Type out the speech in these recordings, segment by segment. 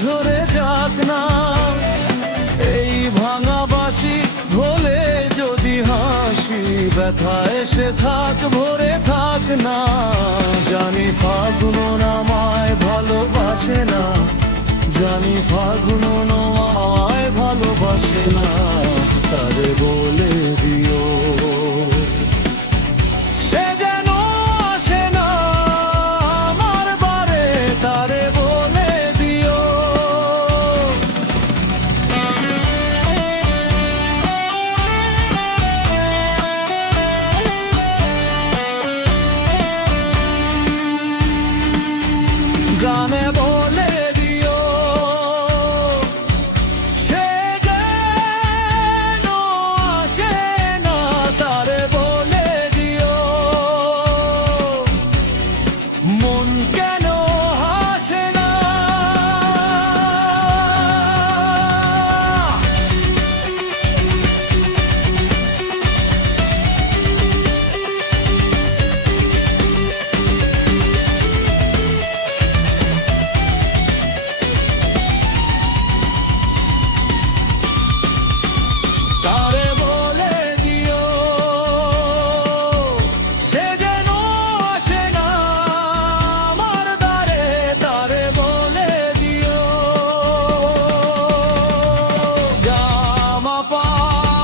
ঝরে যাক না। এই ভাঙা বাঁশি ভোলে যদি হাসি, ব্যথা এসে থাক ভরে থাক না। জানি ফাগুন আমায় ভালোবাসে না, জানি ফাগুন আমায় ভালোবাসে না। তারে বলে দিও সে যেন আসে না আমার বারে, তারে বলে দিও। গানে বলে দিও সে যেন আসে না, তারে বলে দিও। মন কেন হাসে না, তারে বলে দিও সে যেন আসে না আমার দ্বারে, তারে বলে দিও। গা মা পা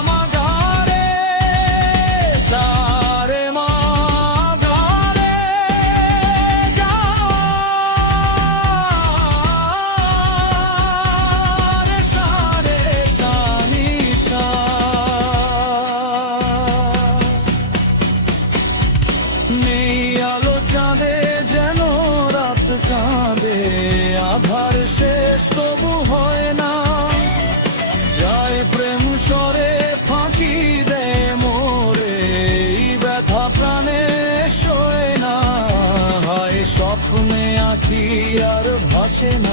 মা গা রে, সা রে মা গা রে, গা রে সা রে সা নি সা। নেই আলো চাঁদে যেন রাত কাঁদে, আধার শেষ তবু হয় না। যায় প্রেম স্বরে ফাঁকি দেয় মোরে, এই ব্যথা প্রাণে শোয় না। হয় স্বপ্নে আঁখি আর ভাসে না,